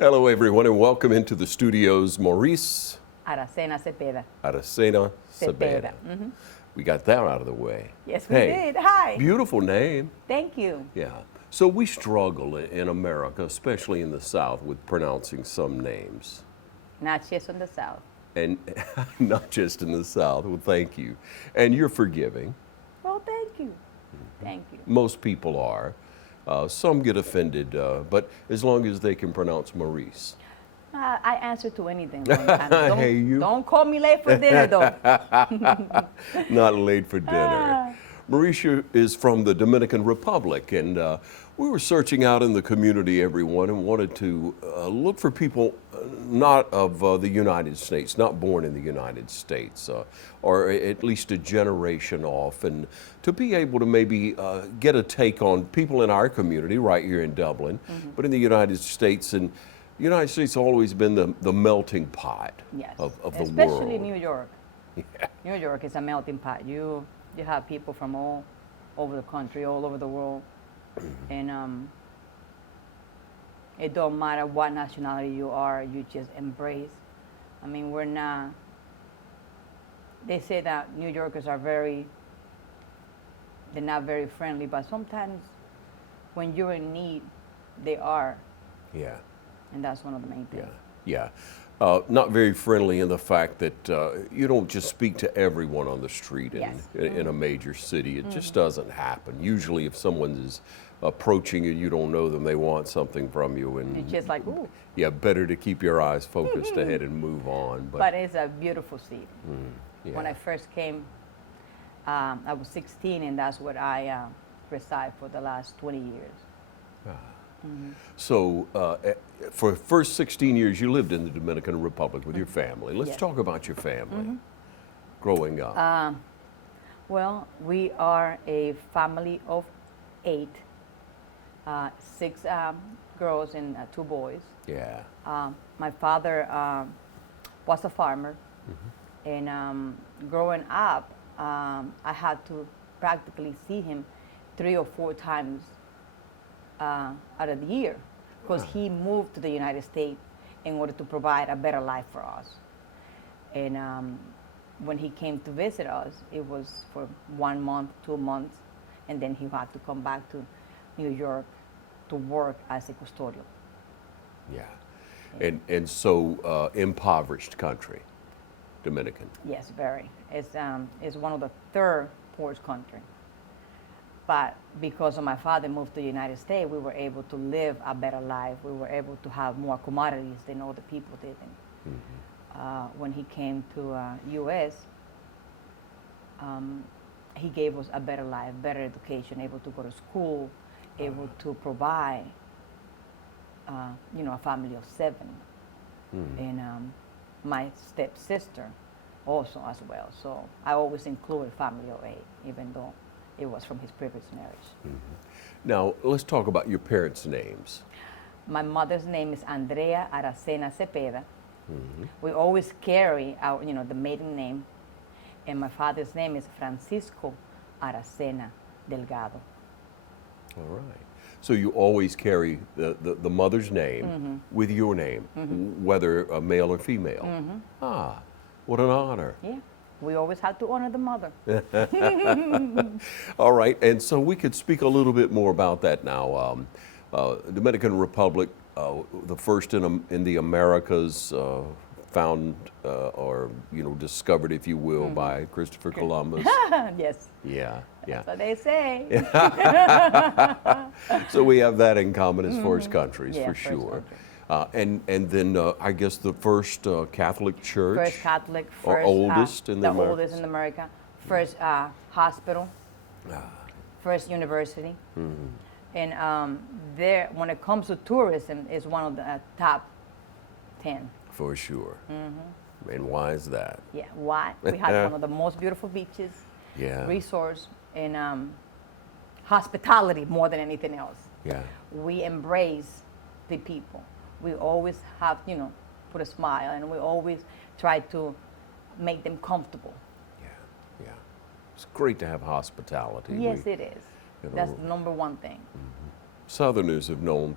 Hello, everyone, and welcome into the studios, Maurice Arecena Cepeda. Arecena Cepeda. Mm-hmm. We got that out of the way. Yes, we did. Hi. Beautiful name. Thank you. Yeah. So we struggle in America, especially in the South, with pronouncing some names. Not just in the South. And not just in the South. Well, thank you. And you're forgiving. Well, thank you. Thank you. Most people are. Some get offended, but as long as they can pronounce Maurice. I answer to anything. Don't, you. don't call me late for dinner, though. Not late for dinner. Mauricio is from the Dominican Republic, and we were searching out in the community, everyone, and wanted to look for people not of the United States, not born in the United States, or at least a generation off, and to be able to maybe get a take on people in our community right here in Dublin, but in the United States. And the United States has always been the melting pot of the world. Especially New York. Yeah. New York is a melting pot. You have people from all over the country, all over the world, and it don't matter what nationality you are, you just embrace. I mean, we're not, they say that New Yorkers are they're not very friendly, but sometimes when you're in need, they are. Yeah. And that's one of the main things. Yeah. Not very friendly in the fact that you don't just speak to everyone on the street in a major city. It just doesn't happen. Usually if someone is approaching you, you don't know them, they want something from you. And it's just like, ooh. Yeah, better to keep your eyes focused ahead and move on. But it's a beautiful city. Yeah. When I first came, I was 16, and that's where I reside for the last 20 years. So for the first 16 years, you lived in the Dominican Republic with your family. Let's Yes. talk about your family growing up. Well, we are a family of 8, 6 girls and 2 boys. Yeah. My father was a farmer, and growing up, I had to practically see him 3 or 4 times out of the year, because he moved to the United States in order to provide a better life for us. And when he came to visit us, it was for 1 month, 2 months, and then he had to come back to New York to work as a custodial. Yeah. And so impoverished country, Dominican. Yes, very. It's one of the 3rd poorest country. But because of my father moved to the United States, we were able to live a better life. We were able to have more commodities than other people did. When he came to U.S., he gave us a better life, better education, able to go to school, able to provide, a family of 7. And my stepsister also as well. So I always included family of 8, even though it was from his previous marriage. Now, let's talk about your parents' names. My mother's name is Andrea Arecena Cepeda. We always carry our, the maiden name. And my father's name is Francisco Arecena Delgado. All right. So you always carry the mother's name with your name, whether a male or female. Ah, what an honor. Yeah. We always have to honor the mother. All right, and so we could speak a little bit more about that now. Dominican Republic, the first in the Americas, found or discovered, if you will, by Christopher Columbus. Yes. Yeah. That's what they say. So we have that in common as first countries, Yeah, for first sure. country. And then I guess the first Catholic church. First Catholic, or first oldest in the Americas. oldest in America. First hospital, first university, and there, when it comes to tourism, is one of the top 10. For sure. And why is that? Yeah, why? We have one of the most beautiful beaches, resorts, and hospitality more than anything else. Yeah. We embrace the people. We always have, put a smile, and we always try to make them comfortable. Yeah. It's great to have hospitality. Yes, it is. That's the number one thing. Southerners have known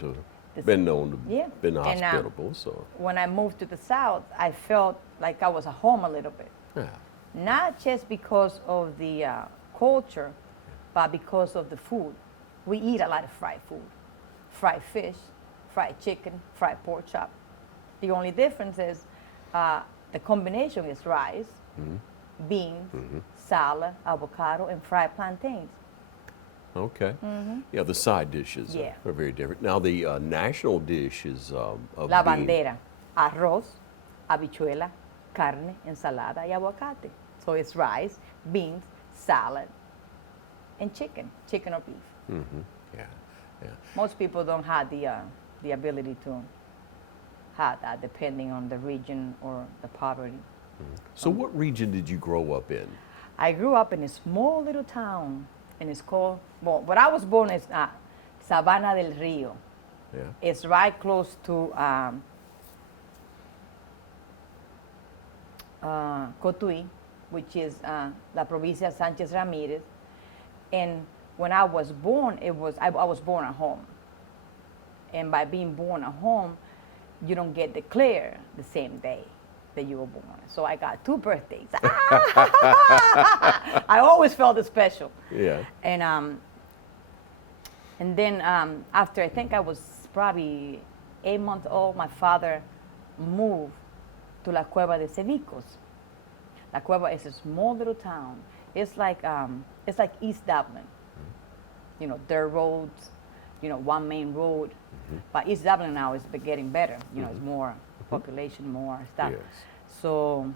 been known to Yeah. been And, hospitable. So when I moved to the South, I felt like I was at home a little bit. yeah, Not just because of the culture, but because of the food. We eat a lot of fried food, fried fish, fried chicken, fried pork chop. The only difference is the combination is rice, beans, salad, avocado, and fried plantains. okay. Yeah, the side dishes Yeah. are very different. Now the national dish is of La being- bandera, arroz, habichuela, carne, ensalada, y aguacate. So it's rice, beans, salad, and chicken or beef. Yeah, yeah. Most people don't have the ability to have that, depending on the region or the poverty. So what region did you grow up in? I grew up in a small little town, and it's called, well, where I was born is Sabana del Rio. Yeah. It's right close to Cotuí, which is La Provincia Sanchez Ramirez. And when I was born, I was born at home. And by being born at home, you don't get declared the same day that you were born. So I got 2 birthdays. I always felt it special. Yeah. And then after I think I was probably 8 months old, my father moved to La Cueva de Cevicos. La Cueva is a small little town. It's like East Dublin. You know, dirt roads, you know, one main road. But East Dublin now is getting better. You know, it's more population, more stuff. Yes. So,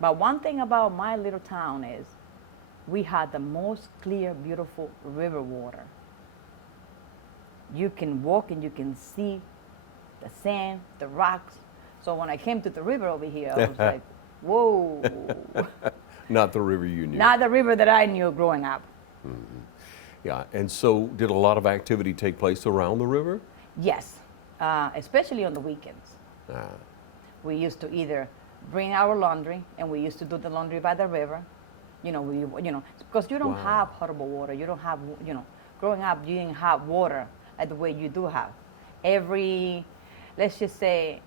but one thing about my little town is we had the most clear, beautiful river water. You can walk and you can see the sand, the rocks. So when I came to the river over here, I was like, whoa. Not the river you knew. Not the river that I knew growing up. Yeah. And so did a lot of activity take place around the river? Yes, especially on the weekends. Ah. We used to either bring our laundry, and we used to do the laundry by the river. You know, because you don't Wow. have potable water. You don't have, growing up, you didn't have water like the way you do have. Let's just say,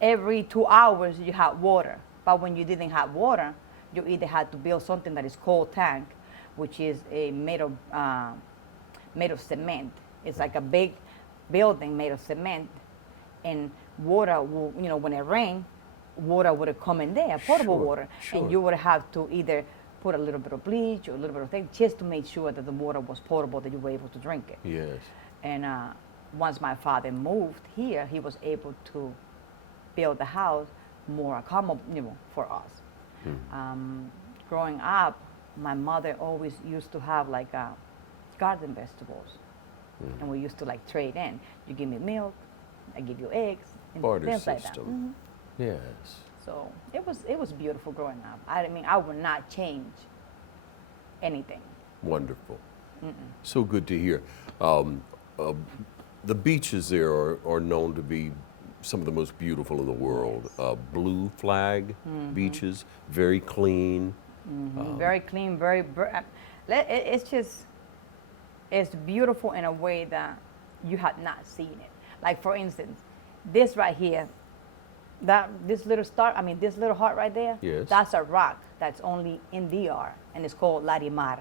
every 2 hours you had water. But when you didn't have water, you either had to build something that is called tank, which is made of cement. It's like a big building made of cement, and water will, when it rained, water would have come in there, potable Sure, water, sure. and you would have to either put a little bit of bleach or a little bit of thing just to make sure that the water was potable, that you were able to drink it. Yes. And once my father moved here, he was able to build the house more accommodable for us. Growing up, my mother always used to have like garden vegetables, and we used to like trade in. You give me milk, I give you eggs, and Barter things like that. system. Yes. So it was beautiful growing up. I mean, I would not change anything. Wonderful. So good to hear. The beaches there are known to be some of the most beautiful in the world. Blue flag beaches, very clean. Very clean, it's beautiful in a way that you had not seen it. Like for instance, this right here, this little heart right there, Yes. that's a rock that's only in DR, and it's called Larimar.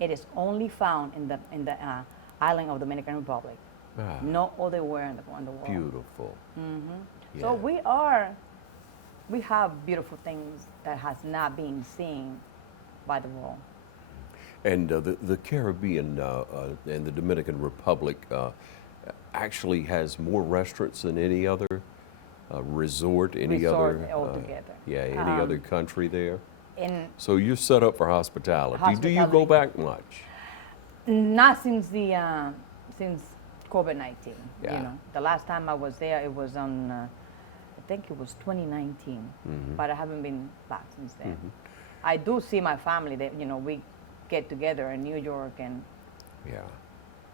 It is only found in the island of Dominican Republic. Ah, No other where in the world. beautiful. So Yeah. we have beautiful things that has not been seen by the world. And the Caribbean and the Dominican Republic actually has more restaurants than any other resort, any Resort other altogether. any other country there. And So you're set up for hospitality. Do you go Hospitality. back much? not since since COVID-19. Yeah. The last time I was there, it was on I think it was 2019, but I haven't been back since then. I do see my family. That we get together in New York, and Yeah.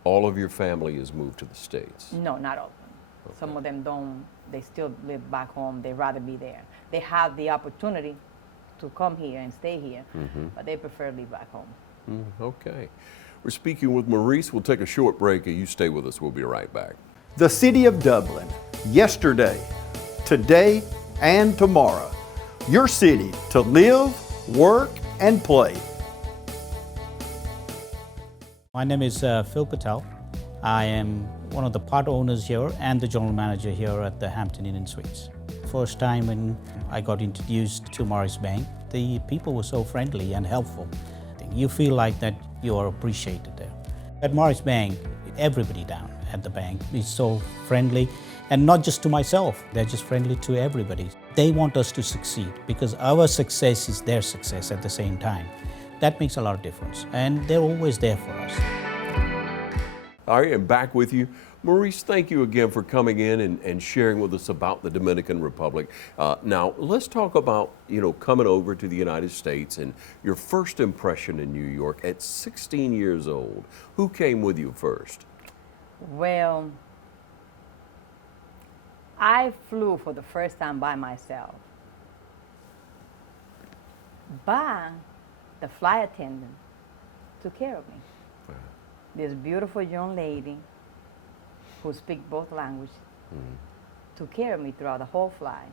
All of your family has moved to the States. no, not all of them. Some of them don't. They still live back home. They rather be there. They have the opportunity to come here and stay here, but they prefer to be back home. Okay. We're speaking with Maurice. We'll take a short break and you stay with us. We'll be right back. The City of Dublin, yesterday, today, and tomorrow. Your city to live, work, and play. My name is Phil Patel. I am one of the part owners here and the general manager here at the Hampton Inn and Suites. First time when I got introduced to Morris Bank, the people were so friendly and helpful. You feel like that you are appreciated there. At Morris Bank, everybody down at the bank is so friendly, and not just to myself, they're just friendly to everybody. They want us to succeed because our success is their success at the same time. That makes a lot of difference, and they're always there for us. All right, and back with you. Maurice, thank you again for coming in and sharing with us about the Dominican Republic. Now, let's talk about, coming over to the United States and your first impression in New York at 16 years old. Who came with you first? Well, I flew for the first time by myself. But the flight attendant took care of me. This beautiful young lady who speaks both languages took care of me throughout the whole flight.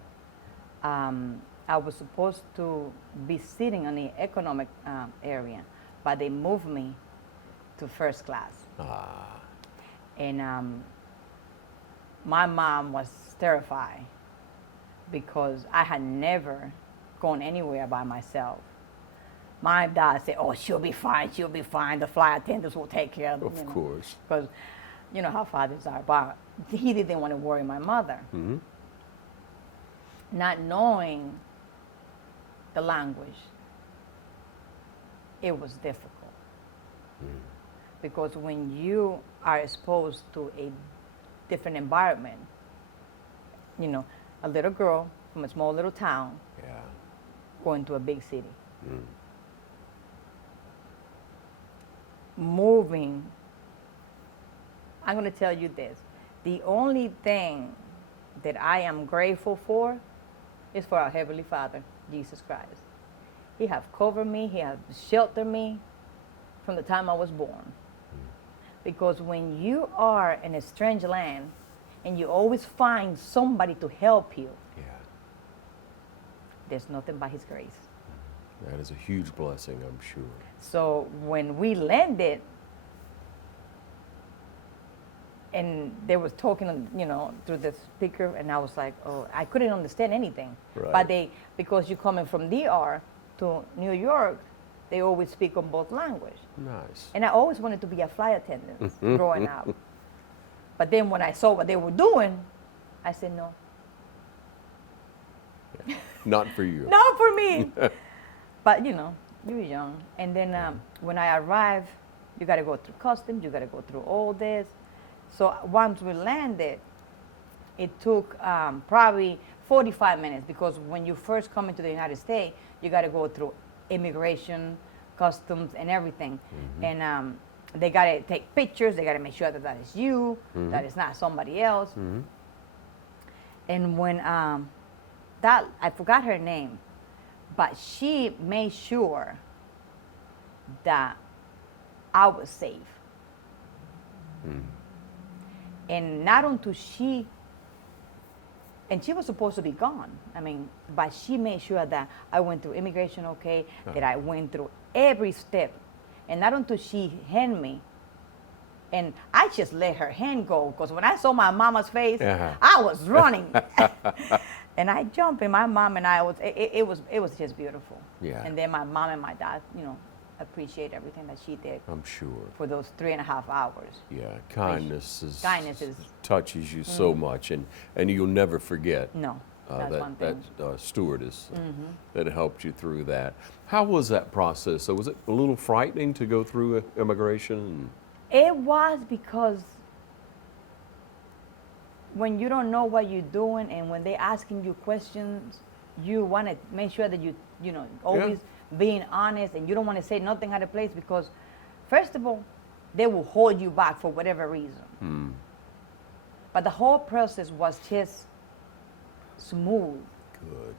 I was supposed to be sitting in the economic area, but they moved me to first class. And my mom was terrified because I had never gone anywhere by myself. My dad said, "Oh, she'll be fine, the flight attendants will take care of them." Of course. Because you know how fathers are, but he didn't want to worry my mother. Not knowing the language, it was difficult. Because when you are exposed to a different environment, a little girl from a small little town going to a big city. Moving, I'm going to tell you this. The only thing that I am grateful for is for our Heavenly Father, Jesus Christ. He has covered me. He has sheltered me from the time I was born. Because when you are in a strange land and you always find somebody to help you, there's nothing but His grace. That is a huge blessing, I'm sure. So when we landed, and they was talking, through the speaker, and I was like, oh, I couldn't understand anything. Right. But because you're coming from DR to New York, they always speak on both languages. Nice. And I always wanted to be a flight attendant growing up. But then when I saw what they were doing, I said, no. Not for you. Not for me. But, you're young. And then when I arrived, you got to go through customs, you got to go through all this. So once we landed, it took probably 45 minutes because when you first come into the United States, you got to go through immigration, customs, and everything. And they got to take pictures. They got to make sure that is you, that it's not somebody else. And when I forgot her name, but she made sure that I was safe. And not only she was supposed to be gone. But she made sure that I went through immigration okay, that I went through every step. And not only she hand me, and I just let her hand go, because when I saw my mama's face, I was running. And I jumped, and my mom and I it was just beautiful. Yeah. And then my mom and my dad, appreciate everything that she did. I'm sure. For those 3.5 hours. Yeah, kindness is touches you so much, and you'll never forget. No, that's one thing. That stewardess that helped you through that. How was that process? So was it a little frightening to go through immigration? It was, because when you don't know what you're doing and when they're asking you questions, you want to make sure that you always being honest, and you don't want to say nothing out of place, because first of all, they will hold you back for whatever reason. But the whole process was just smooth. Good.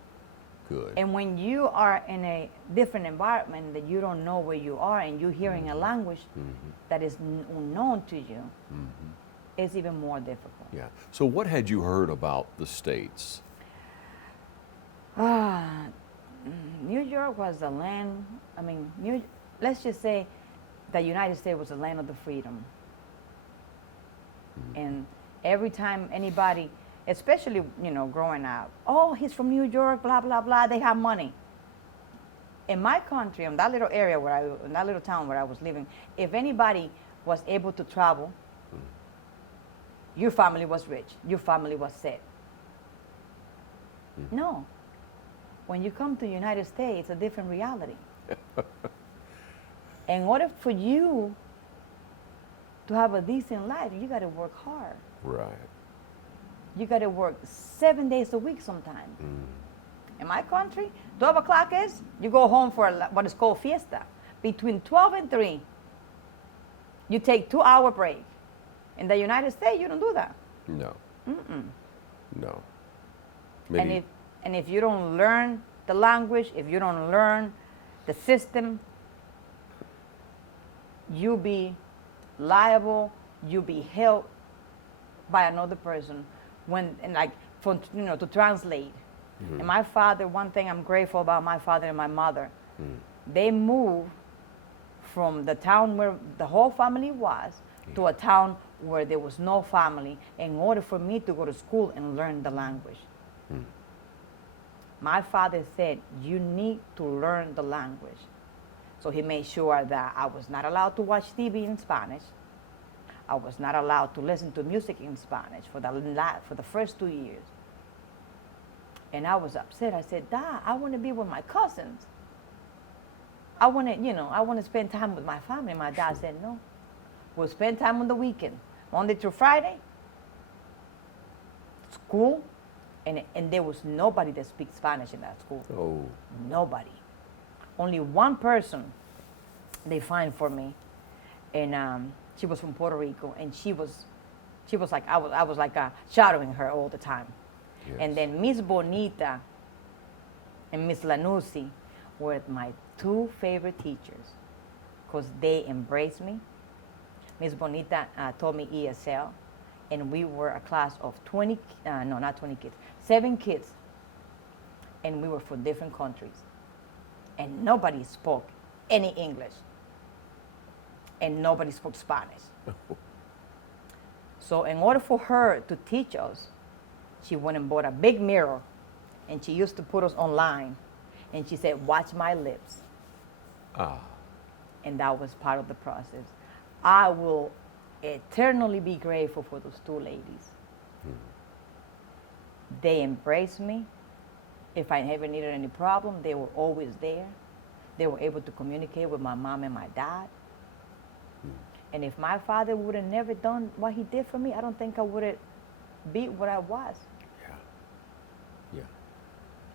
Good. And when you are in a different environment that you don't know where you are and you're hearing a language that is unknown to you, it's even more difficult. Yeah. So what had you heard about the States? New York was the land, I mean, let's just say the United States was the land of the freedom. And every time anybody, especially, you know, growing up, oh, he's from New York, blah, blah, blah, they have money. In my country, in that little area in that little town where I was living, if anybody was able to travel, your family was rich, your family was set. No. When you come to the United States, it's a different reality. In order for you to have a decent life, you got to work hard. Right. You got to work 7 days a week sometimes. In my country, 12 o'clock is, you go home for what is called fiesta. Between 12 and 3, you take 2-hour break. In the United States, you don't do that. No. No. And if you don't learn the language, if you don't learn the system, you'll be liable, you'll be held by another person to translate. And my father, one thing I'm grateful about my father and my mother, they moved from the town where the whole family was to a town where there was no family in order for me to go to school and learn the language. My father said, you need to learn the language. So he made sure that I was not allowed to watch TV in Spanish. I was not allowed to listen to music in Spanish for the first 2 years. And I was upset. I said, Dad, I want to be with my cousins. I want to spend time with my family. My dad said, no. We'll spend time on the weekend, Monday through Friday, school, and there was nobody that speaks Spanish in that school. Oh. Nobody. Only one person they find for me, and she was from Puerto Rico, and she was like I was like shadowing her all the time. Yes. And then Miss Bonita and Miss Lanusi were my 2 favorite teachers because they embraced me. Miss Bonita taught me ESL, and we were a class of 7 kids, and we were from different countries. And nobody spoke any English, and nobody spoke Spanish. So in order for her to teach us, she went and bought a big mirror, and she used to put us online, and she said, watch my lips. And that was part of the process. I will eternally be grateful for those 2 ladies. They embraced me. If I ever needed any problem, they were always there. They were able to communicate with my mom and my dad. And if my father would have never done what he did for me, I don't think I would have been what I was. Yeah.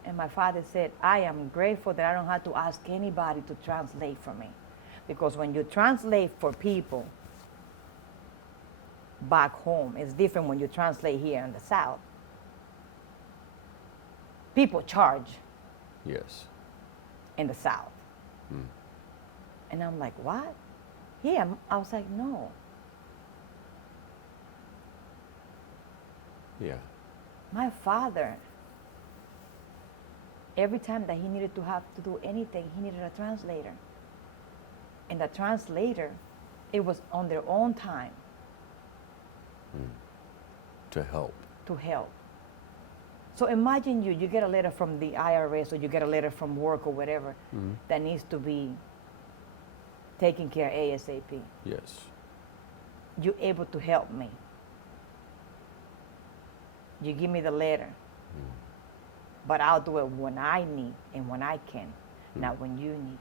And my father said, I am grateful that I don't have to ask anybody to translate for me. Because when you translate for people back home, it's different when you translate here in the South. People charge Yes. in the South. And I'm like, what? Yeah, I was like, no. Yeah. My father, every time that he needed to have to do anything, he needed a translator. And the translator, it was on their own time To help. to help. So imagine you get a letter from the IRS or you get a letter from work or whatever that needs to be taken care of ASAP. Yes. You're able to help me. You give me the letter. But I'll do it when I need and when I can, not when you need.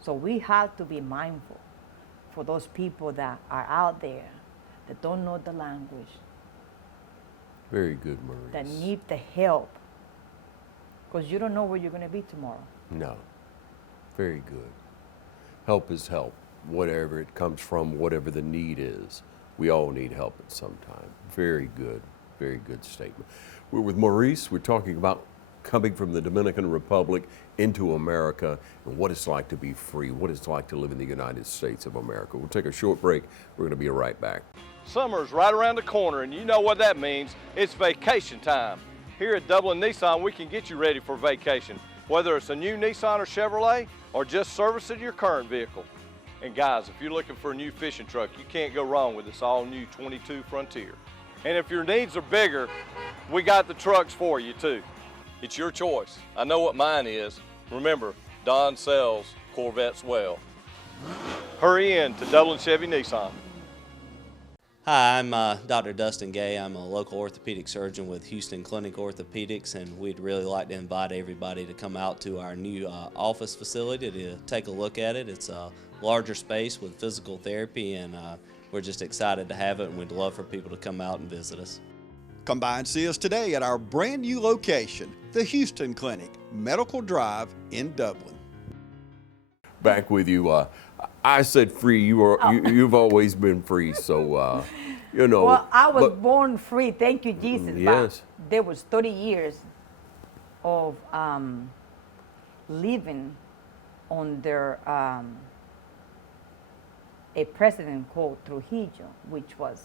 So we have to be mindful for those people that are out there that don't know the language, Very good, Maurice. that need the help, because you don't know where you're going to be tomorrow. No. Very good. Help is help, whatever it comes from, whatever the need is. We all need help at some time. Very good statement. We're with Maurice. We're talking about coming from the Dominican Republic into America and what it's like to be free, what it's like to live in the United States of America. We'll take a short break. We're going to be right back. Summer's right around the corner, and you know what that means. It's vacation time. Here at Dublin Nissan, we can get you ready for vacation, whether it's a new Nissan or Chevrolet or just servicing your current vehicle. And guys, if you're looking for a new fishing truck, you can't go wrong with this all-new 22 Frontier. And if your needs are bigger, we got the trucks for you too. It's your choice. I know what mine is. Remember, Don sells Corvettes well. Hurry in to Dublin Chevy Nissan. Hi, I'm Dr. Dustin Gay. I'm a local orthopedic surgeon with Houston Clinic Orthopedics, and we'd really like to invite everybody to come out to our new office facility to take a look at it. It's a larger space with physical therapy, and we're just excited to have it, and we'd love for people to come out and visit us. Come by and see us today at our brand new location, the Houston Clinic, Medical Drive in Dublin. Back with you. I said free. You've always been free, so you know. Well, I was born free. Thank you, Jesus. Yes. But there was 30 years of living under a president called Trujillo, which was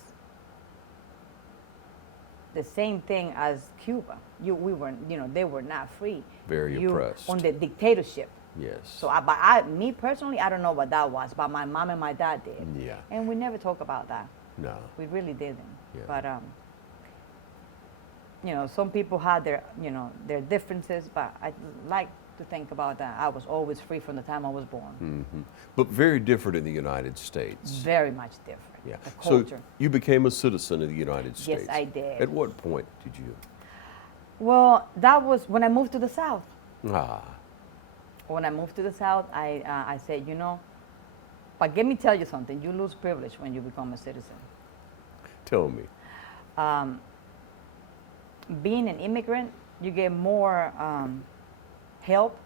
the same thing as Cuba. We were, they were not free. Very oppressed. On the dictatorship. Yes. So, me personally, I don't know what that was, but my mom and my dad did. Yeah. And we never talk about that. No. We really didn't. Yeah. But, some people had their, their differences, but I like to think about that. I was always free from the time I was born. Mm-hmm. But very different in the United States. Very much different. Yeah. The culture. So you became a citizen of the United States. Yes, I did. At what point did you? Well, that was when I moved to the South. Ah. When I moved to the South, I said, but let me tell you something. You lose privilege when you become a citizen. Tell me. Being an immigrant, you get more help,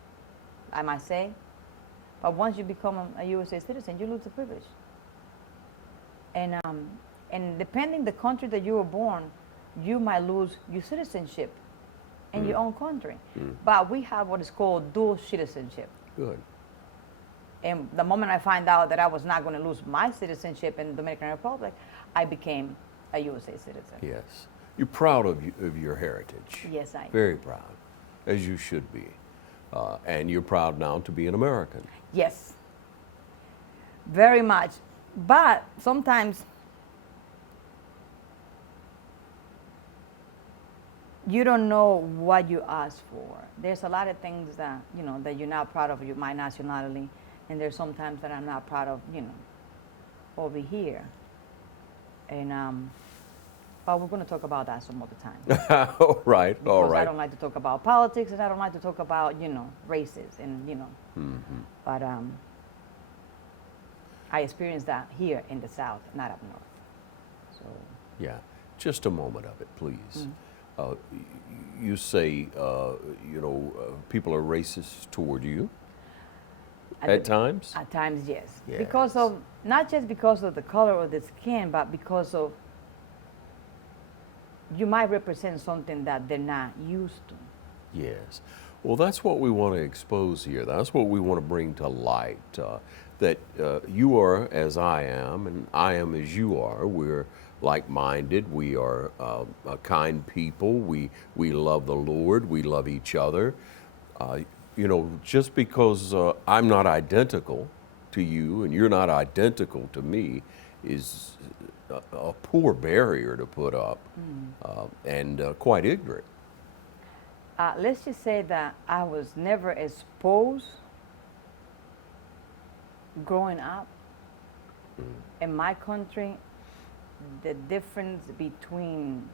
I might say. But once you become a USA citizen, you lose the privilege. And depending the country that you were born, you might lose your citizenship in your own country. But we have what is called dual citizenship. Good. And the moment I find out that I was not going to lose my citizenship in the Dominican Republic, I became a USA citizen. Yes. You're proud of your heritage. Yes, I am. Very proud, as you should be. And you're proud now to be an American. Yes, very much. But sometimes you don't know what you ask for. There's a lot of things that, that you're not proud of my nationality, and there's some times that I'm not proud of, over here. And, but we're going to talk about that some other time. All right, all Because right. I don't like to talk about politics, and I don't like to talk about, races, and, But I experienced that here in the South, not up north. So. Yeah, just a moment of it, please. You say, people are racist toward you at times? At times, yes. Yes. Because of, not just because of the color of the skin, but because of, you might represent something that they're not used to. Yes. Well, that's what we want to expose here. That's what we want to bring to light. That you are as I am, and I am as you are. We're like-minded. We are a kind people. We love the Lord. We love each other. Just because I'm not identical to you and you're not identical to me is a poor barrier to put up, and quite ignorant. Let's just say that I was never exposed growing up in my country. The difference between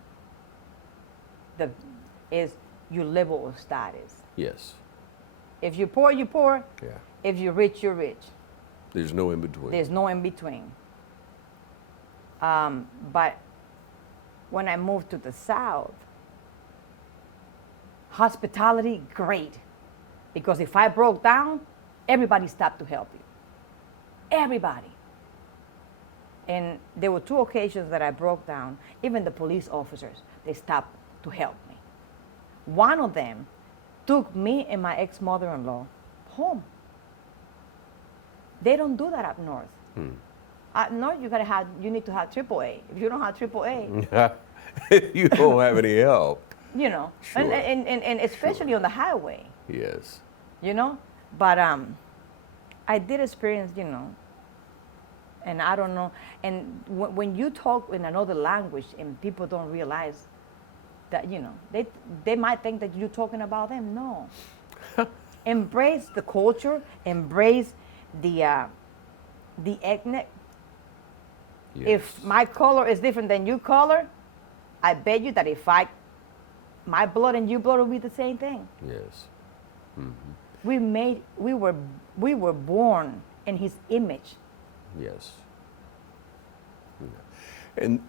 is your level of status. Yes. If you're poor, you're poor. Yeah. If you're rich, you're rich. There's no in between. There's no in between. But when I moved to the South, hospitality, great. Because if I broke down, everybody stopped to help you. Everybody. And there were 2 occasions that I broke down. Even the police officers, they stopped to help me. One of them, took me and my ex-mother-in-law home. They don't do that up north. Up north, you need to have AAA. If you don't have AAA, You don't have any help. you know, Sure. and especially on the highway, Yes. you know. But I did experience, you know, and I don't know. And when you talk in another language and people don't realize that, you know, they might think that you're talking about them. No. Embrace the culture. Embrace the ethnic. Yes. If my color is different than your color, I bet you that if my blood and your blood will be the same thing. Yes. We were born in His image. Yes. Yeah. And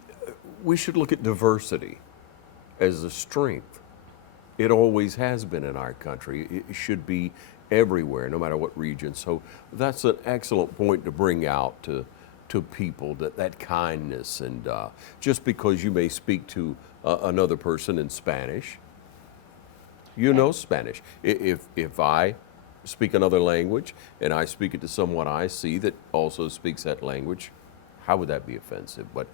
we should look at diversity as a strength. It always has been in our country. It should be everywhere, no matter what region. So that's an excellent point to bring out to people, that kindness. And just because you may speak to another person in Spanish, you know Spanish. If I speak another language and I speak it to someone I see that also speaks that language, how would that be offensive? But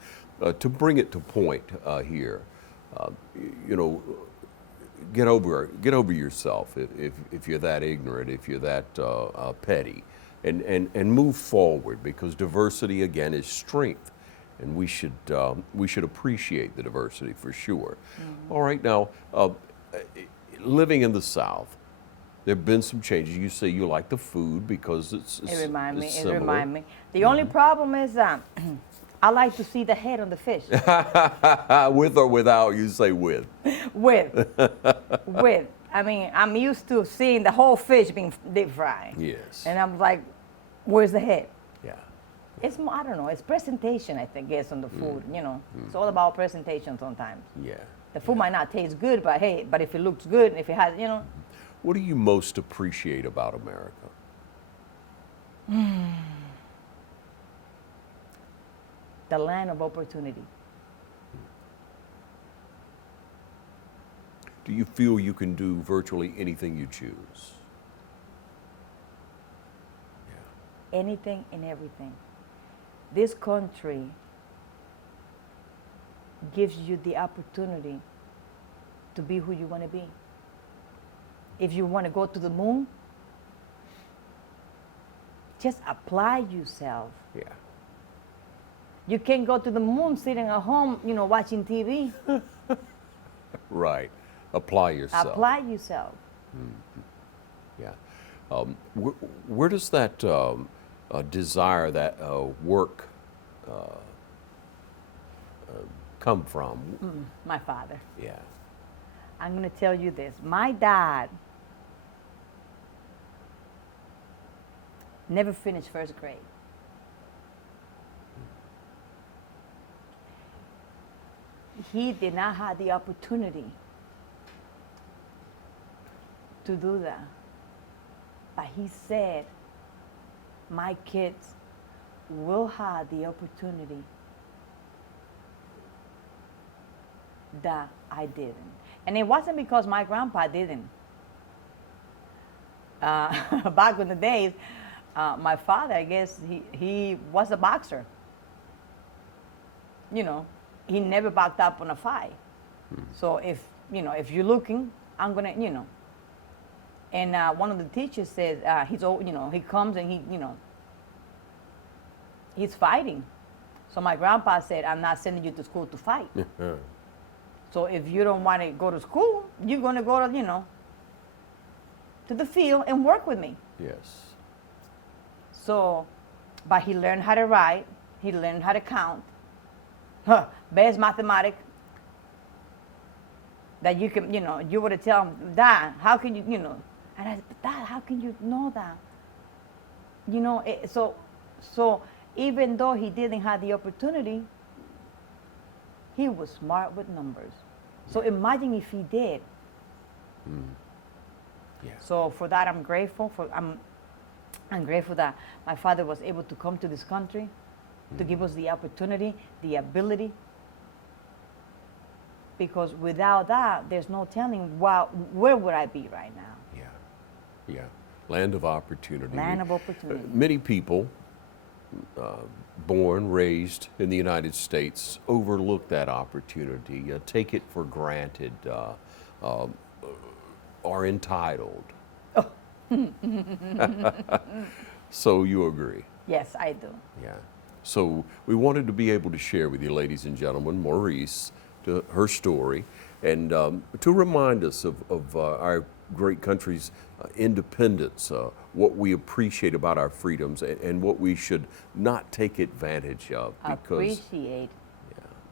to bring it to point here, you know, get over yourself if you're that ignorant, if you're that petty, and move forward, because diversity again is strength, and we should appreciate the diversity for sure. All right, now living in the South, there have been some changes. You say you like the food because it's It remind similar. me. The only problem is I like to see the head on the fish. With or without, you say with. with. I mean, I'm used to seeing the whole fish being deep fried. Yes. And I'm like, where's the head? Yeah. It's more, I don't know, it's presentation, I think, yes, on the food, you know. It's all about presentation sometimes. Yeah. The food might not taste good, but hey, but if it looks good, if it has, you know. What do you most appreciate about America? The land of opportunity. Do you feel you can do virtually anything you choose? Anything and everything. This country gives you the opportunity to be who you want to be. If you want to go to the moon, just apply yourself. Yeah. You can't go to the moon sitting at home, you know, watching TV. Right. Apply yourself. Apply yourself. Yeah. Where does that desire, that work come from? My father. Yeah. I'm going to tell you this. My dad never finished first grade. He did not have the opportunity to do that. But he said, my kids will have the opportunity that I didn't. And it wasn't because my grandpa didn't. Back in the days, my father, I guess, he was a boxer. You know, he never backed up on a fight. So if you're looking, I'm gonna, you know. And one of the teachers says, he's old, you know, he comes and he's fighting. So my grandpa said, I'm not sending you to school to fight. So if you don't want to go to school, you're gonna go to, you know, to the field and work with me. Yes. So, but he learned how to write, he learned how to count. Best mathematic that you can, you know, you would tell him, Dad, how can you, you know, and I said, Dad, how can you know that? You know, so even though he didn't have the opportunity, he was smart with numbers. So imagine if he did. Yeah. So for that, I'm grateful. I'm grateful that my father was able to come to this country to give us the opportunity, the ability because without that, there's no telling where would I be right now. Yeah, yeah. Land of opportunity. Land of opportunity. Many people born, raised in the United States overlook that opportunity, take it for granted, are entitled. So you agree? Yes, I do. Yeah. So we wanted to be able to share with you, ladies and gentlemen, Maurice, her story, and to remind us of our great country's independence, what we appreciate about our freedoms, and what we should not take advantage of. Because Appreciate.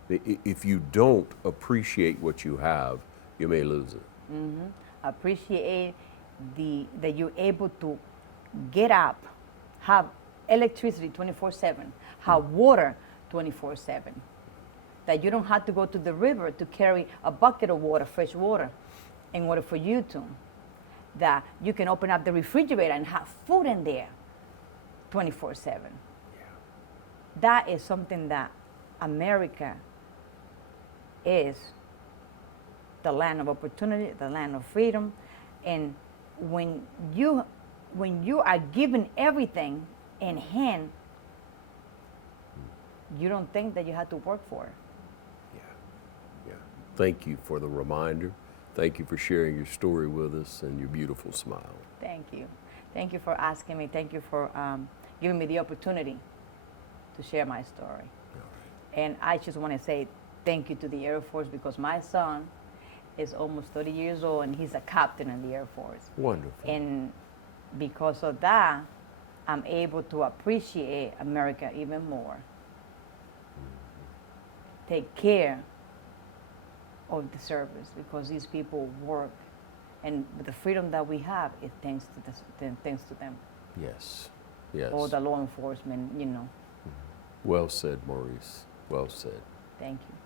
if you don't appreciate what you have, you may lose it. Appreciate that you're able to get up, have electricity 24/7, have water 24/7. That you don't have to go to the river to carry a bucket of water, fresh water, in order for you to. That you can open up the refrigerator and have food in there 24/7. That is something that America is the land of opportunity, the land of freedom. And when you are given everything in hand, you don't think that you have to work for it. Yeah. Thank you for the reminder. Thank you for sharing your story with us and your beautiful smile. Thank you. Thank you for asking me. Thank you for giving me the opportunity to share my story. And I just want to say thank you to the Air Force, because my son is almost 30 years old and he's a captain in the Air Force. Wonderful. And because of that, I'm able to appreciate America even more. Take care of the service, because these people work, and the freedom that we have is thanks to them. Yes. Yes. All the law enforcement, Well said, Maurice. Well said. Thank you.